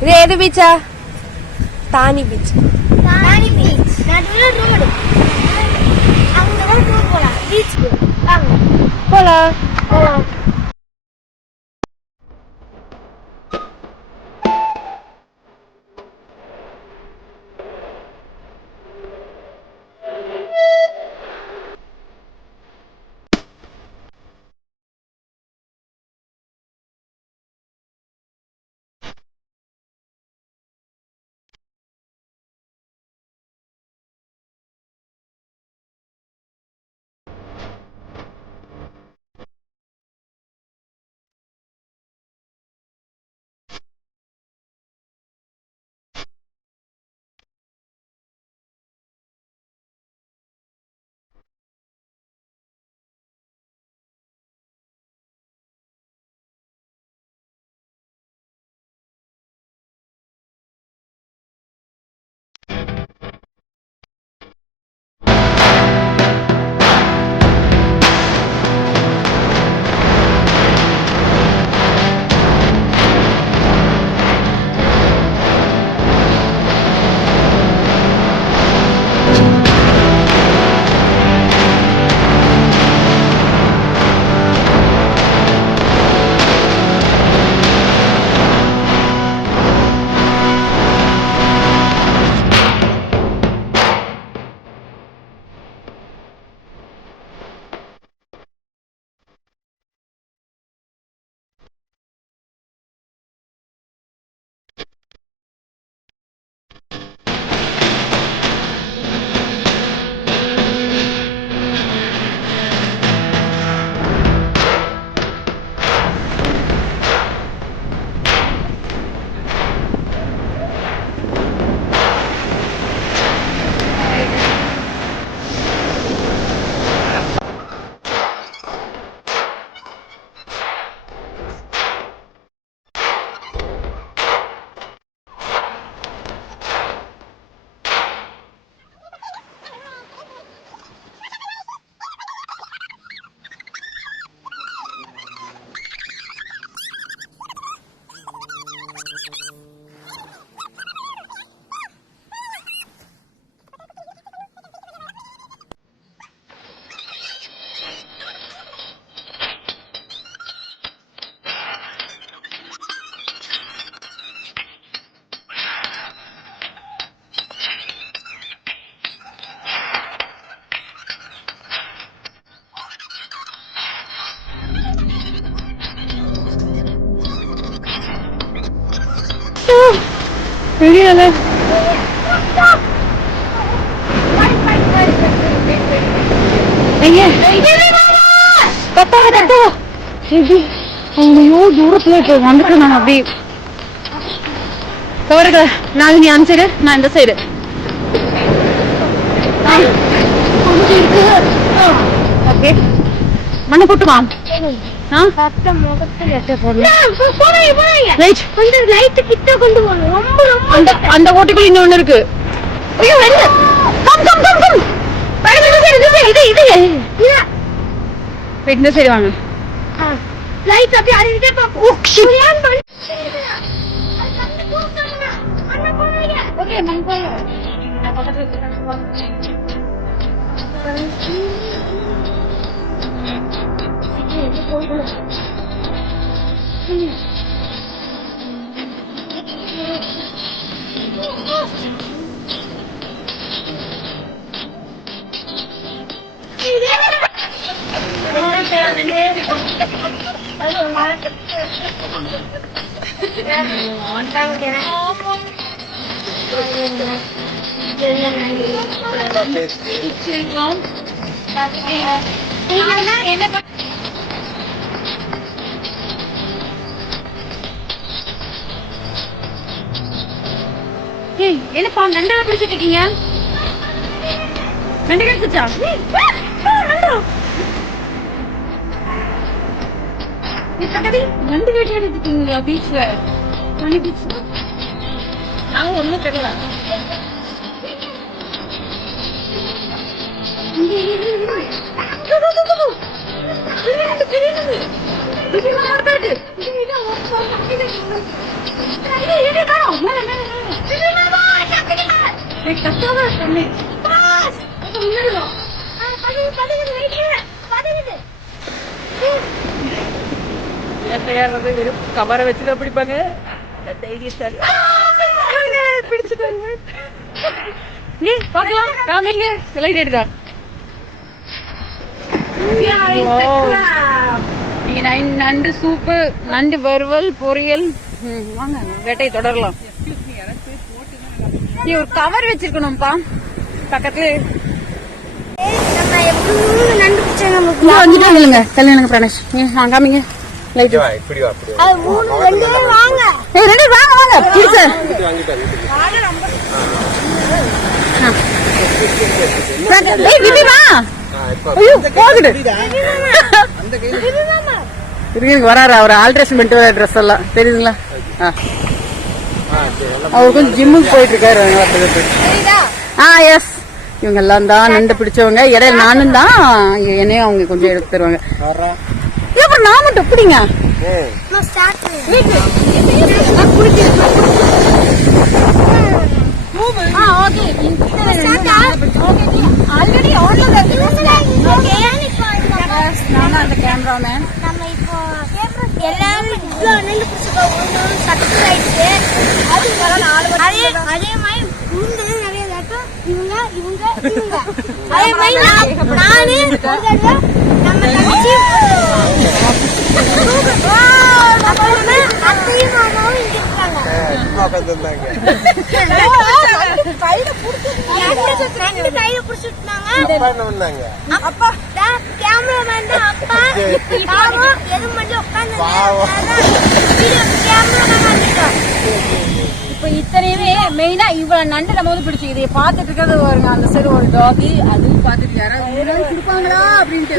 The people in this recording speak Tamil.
இது எது பீச்சா? தானி பீச். தானி பீச் நடுவுல ரோடு. அங்கதான் டூர் போலாம். பீச்சுக்கு போலாம். தெரியல. ஐயோ தூரத்துல வந்துட்டு நான் அப்படி தவறுக. நான் நீ அந்த சைடு, நான் இந்த சைடு. ஓகே மண்ணை போட்டுமா? அந்த ஓட்டுக்குள்ள இன்னொன்னு இருக்கு. இந்த சைடு வாங்க. என்னப்பா நண்டா பிடிச்சிட்டு இருக்கீங்க? நண்டு கிடைச்சிச்சா? நண்டு வேட்டை எடுத்துட்டீங்களா பீச்ல? மணி பீச்ல நாங்க ஒண்ணும் தெரியல. பக்கத்து கத்தாத சொன்னி வெறும் கவரை வச்சுதான் பிடிப்பாங்க தைரியசாலி பிடிச்சுட்டாங்க பாக்கலாம் காமிங்க லைட் எடுத்தா நண்டு சூப்பு நண்டு வறுவல் பொரியல் வாங்க வேட்டையை தொடரலாம் நீ ஒரு கவர் வச்சிருக்கணும்ப்பா பக்கத்துல நண்டு பிடிச்சாங்க வந்துட்டாங்க கல்யாணங்க பிரணேஷ் காமிங்க லைட் வாங்க ரெண்டு வாங்க வாங்க பிடிச்ச வராரு அவர் ஆல்ட்ரேஷன் பண்ணிட்டு ட்ரெஸ் எல்லாம் தெரியுதுங்களா அவர் கொஞ்சம் ஜிம்முக்கு போயிட்டு இருக்காரு எஸ் இவங்க எல்லாம் தான் நண்டு பிடிச்சவங்க இடையில நானும் தான் என்னையும் அவங்க கொஞ்சம் எடுத்து தருவாங்க அப்புறம் நான் மட்டும் எப்படிங்க ஆல்ரெடி அந்த கேமராமேன் நம்ம இப்போ எல்லாரும் சக்சஸ் ஆயிடுச்சு அதே மாதிரி உருண்டது நிறைய இருக்கும் இவங்க அதே மாதிரி நானு நம்ம தங்கச்சி அத்தையும் மாமாவும் இங்க இருக்காங்க ரெண்டு கையில புடிச்சுட்டாங்க அப்பா கேமராமேன் தான் அப்பா பாவம் எது மட்டும் உட்கார்ந்து கேமராமேன் இப்ப இத்தனையுமே மெயினா இவ்வளவு நண்டு நம்ம வந்து பிடிச்சி இதை பாத்துட்டு இருக்கிறது வருங்க அந்த சைடு ஒரு டாகி அதுவும் பாத்துட்டு யாராவது கொடுப்பாங்களா அப்படின்ட்டு